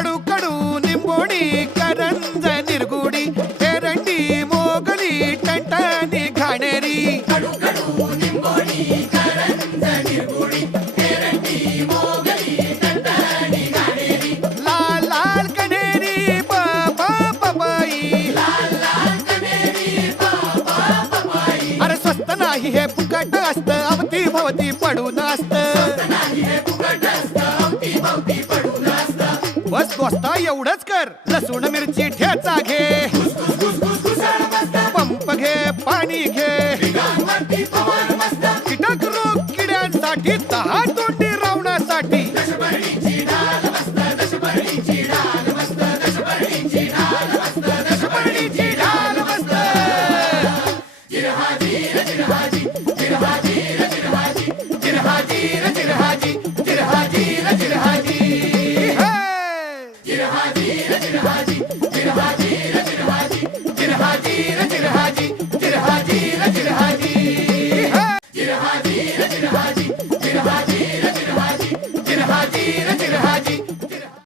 कडू कडू निंबोणी करंज निरगुडी एरंडी मोगली टणटणी घाणेरी लाल लाल कण्हेरी पपई अरे स्वस्त नाही हे फुकट असत अवती भवती पडून असत बस दोस्ता एवढंच कर लसूण मिरची ठेचा घे